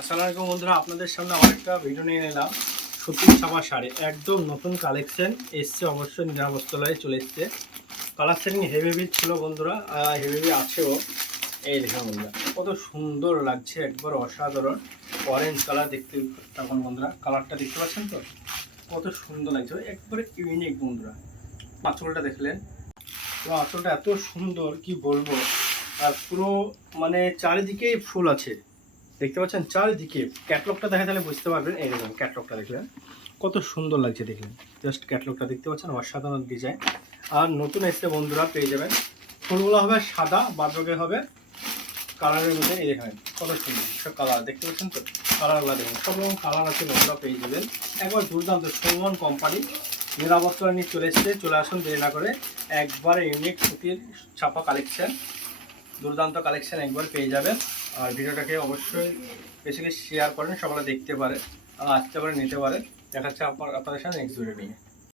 আসসালামু আলাইকুম বন্ধুরা, আপনাদের সামনে আবার একটা ভিডিও নিয়ে এলাম। সুতির ছাপা শাড়ি একদম নতুন কালেকশন এসছে, অবশ্যই নিরাপদ বস্ত্রালয়ে চলে এসছে। কালার সেটিং হেভি ছিল বন্ধুরা, হেভি আছেও। এই দেখুন বন্ধুরা, কত সুন্দর লাগছে, একবার অসাধারণ অরেঞ্জ কালার দেখতে তখন বন্ধুরা। কালারটা দেখতে পাচ্ছেন তো, কত সুন্দর লাগছে, একবারে ইউনিক বন্ধুরা। আঁচলটা দেখলেন তো, আঁচলটা এত সুন্দর কি বলবো। আর পুরো মানে চারিদিকেই ফুল আছে, দেখতে পাচ্ছেন চারিদিকে। ক্যাটলগটা দেখা তাহলে বুঝতে পারবেন। এই দেখুন ক্যাটলগটা দেখলেন কত সুন্দর লাগছে, দেখলেন জাস্ট ক্যাটলগটা দেখতে পাচ্ছেন, অসাধারণ ডিজাইন। আর নতুন এসে বন্ধুরা পেয়ে যাবেন, ফুলগুলো হবে সাদা, বাদবাকি হবে কালারের মধ্যে। এই দেখেন কত সুন্দর সব কালার দেখতে পাচ্ছেন তো, কালারগুলো দেখুন সব রকম কালার আছে বন্ধুরা, পেয়ে যাবেন। একবার দুর্দান্ত সুমন কোম্পানি নিরাপত্তা নিয়ে চলে এসছে, চলে আসুন দেরি না করে। একবারে ইউনিক সুতির ছাপা কালেকশন, দুর্দান্ত কালেকশন একবার পেয়ে যাবেন। আর ভিডিওটাকে অবশ্যই বেশি বেশি শেয়ার করেন, সকলে দেখতে পারে আর আসতে পারে, নিতে পারে। দেখাচ্ছে আপনাদের সাথে নেক্সট ভিডিও নিয়ে।